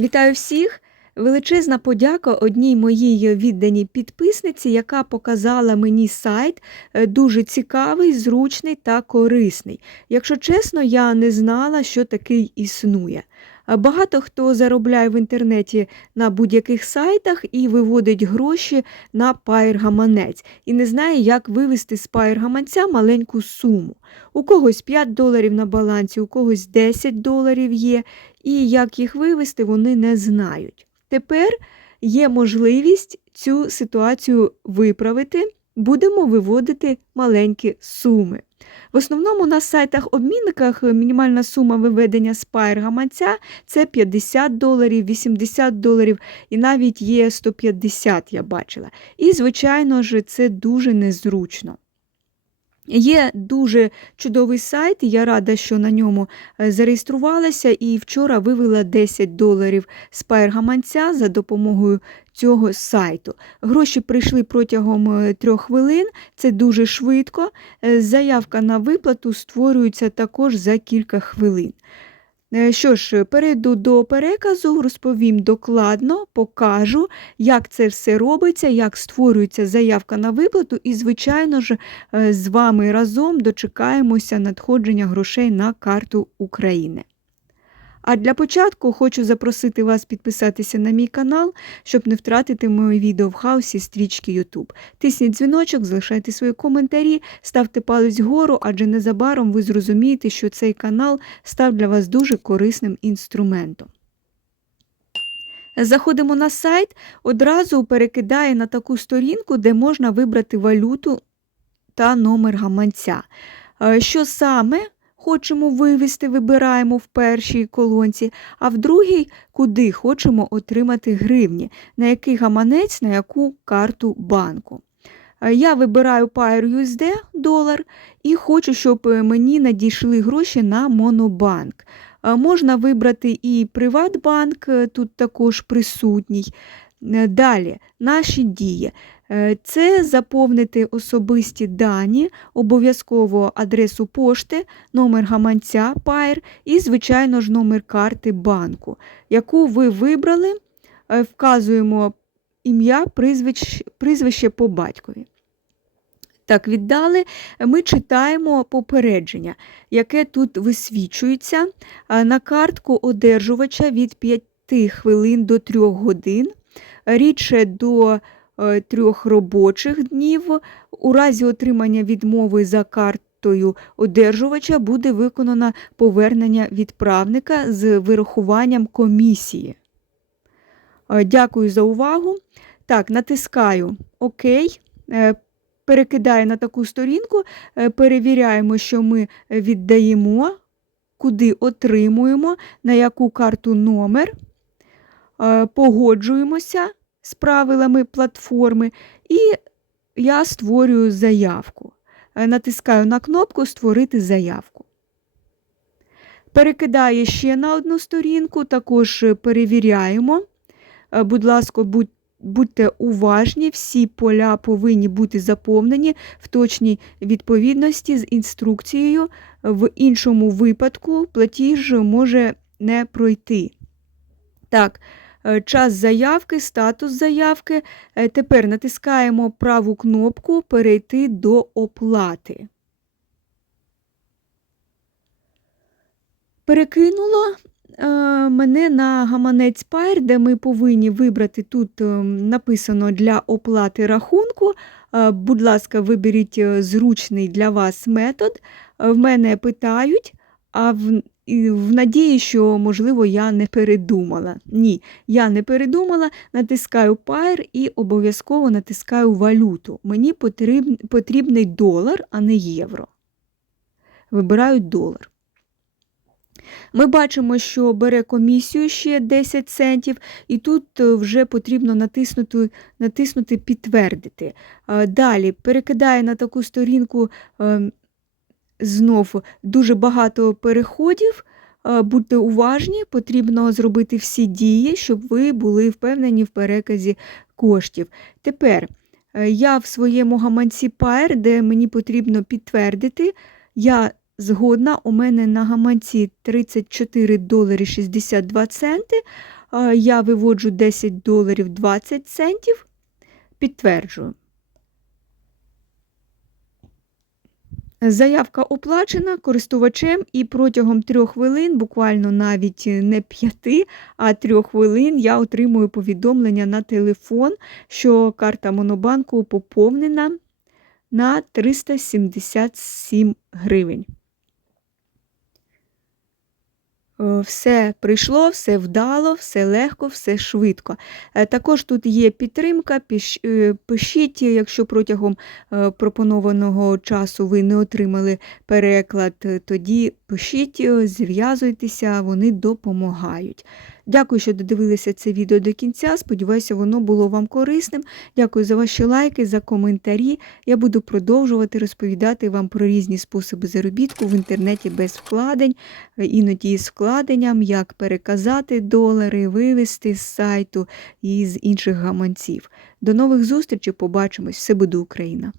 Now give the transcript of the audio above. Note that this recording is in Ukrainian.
Вітаю всіх! Величезна подяка одній моїй відданій підписниці, яка показала мені сайт е, дуже цікавий, зручний та корисний. Якщо чесно, я не знала, що такий існує. Багато хто заробляє в інтернеті на будь-яких сайтах і виводить гроші на пайр-гаманець і не знає, як вивести з пайр-гаманця маленьку суму. У когось 5 доларів на балансі, у когось 10 доларів є, і як їх вивести, вони не знають. Тепер є можливість цю ситуацію виправити. Будемо виводити маленькі суми. В основному на сайтах-обмінниках мінімальна сума виведення з гаманця це 50 доларів, 80 доларів і навіть є 150, я бачила. І, звичайно ж, це дуже незручно. Є дуже чудовий сайт, я рада, що на ньому е, зареєструвалася і вчора вивела 10 доларів з пергаманця за допомогою цього сайту. Гроші прийшли протягом е, трьох хвилин, це дуже швидко. Е, Заявка на виплату створюється також за кілька хвилин. Е, Що ж, перейду до переказу, розповім докладно, покажу, як це все робиться, як створюється заявка на виплату, і, звичайно ж, е, з вами разом дочекаємося надходження грошей на карту України. А для початку хочу запросити вас підписатися на мій канал, щоб не втратити мої відео в хаосі стрічки YouTube. Тисніть дзвіночок, залишайте свої коментарі, ставте палець вгору, адже незабаром ви зрозумієте, що цей канал став для вас дуже корисним інструментом. Заходимо на сайт, одразу перекидає на таку сторінку, де можна вибрати валюту та номер гаманця. Е, Що саме хочемо вивести, вибираємо в першій колонці, а в другій, куди хочемо отримати гривні, на який гаманець, на яку карту банку. Е, Я вибираю Pair USD долар і хочу, щоб е, мені надійшли гроші на Монобанк. Можна вибрати і Приватбанк, е, тут також присутній. Е, Далі, наші дії. Е, Це заповнити особисті дані, обов'язково адресу пошти, номер гаманця Pair і, звичайно ж, номер карти банку, яку ви вибрали, вказуємо ім'я, прізвище по батькові. Так, віддали, ми читаємо попередження, яке тут висвічується е, на картку одержувача від 5 хвилин до 3 годин, рідше до 3 робочих днів. У разі отримання відмови за картою одержувача буде виконано повернення відправника з вирахуванням комісії. Е, Дякую за увагу. Так, натискаю ОК. Перекидає на таку сторінку, е, перевіряємо, що ми віддаємо, куди отримуємо, на яку карту номер, Е, погоджуємося з правилами платформи, і я створюю заявку. Е, Натискаю на кнопку Створити заявку. Перекидає ще на одну сторінку, також перевіряємо. Будь ласка, будь Будьте уважні, всі поля повинні бути заповнені в точній відповідності з інструкцією. В іншому випадку платіж може не пройти. Так, е, час заявки, статус заявки. Е, Тепер натискаємо праву кнопку Перейти до оплати. Перекинуло мене на гаманець Pair, де ми повинні вибрати тут е, написано для оплати рахунку. Е, Будь ласка, виберіть е, зручний для вас метод. В мене питають, а в, в надії, що, можливо, я не передумала. Ні, я не передумала, натискаю Pair і обов'язково натискаю валюту. Мені потріб, потрібний долар, а не євро. Вибираю долар. Ми бачимо, що бере комісію ще 10 центів, і тут е, вже потрібно натиснути, натиснути Підтвердити. Е, Далі перекидає на таку сторінку е, знов дуже багато переходів. Будьте уважні, потрібно зробити всі дії, щоб ви були впевнені в переказі коштів. Тепер я в своєму гаманці Pair, де мені потрібно підтвердити, я згодна, у мене на гаманці 34 долари 62 центи. я виводжу 10 доларів 20 центів. Підтверджую. Заявка оплачена користувачем і протягом трьох хвилин, буквально навіть не п'яти, а трьох хвилин я отримую повідомлення на телефон, що карта Монобанку поповнена на 377 гривень. Все прийшло, все вдало, все легко, все швидко. Е, Також тут є підтримка. е, Пишіть, якщо протягом е, пропонованого часу ви не отримали переклад, е, тоді пишіть, е, зв'язуйтеся, вони допомагають. Дякую, що додивилися це відео до кінця. Сподіваюся, воно було вам корисним. Дякую за ваші лайки, за коментарі. Я буду продовжувати розповідати вам про різні способи заробітку в інтернеті без вкладень, іноді з вкладенням, як переказати долари, вивести з сайту і з інших гаманців. До нових зустрічей, побачимось! Все буде Україна!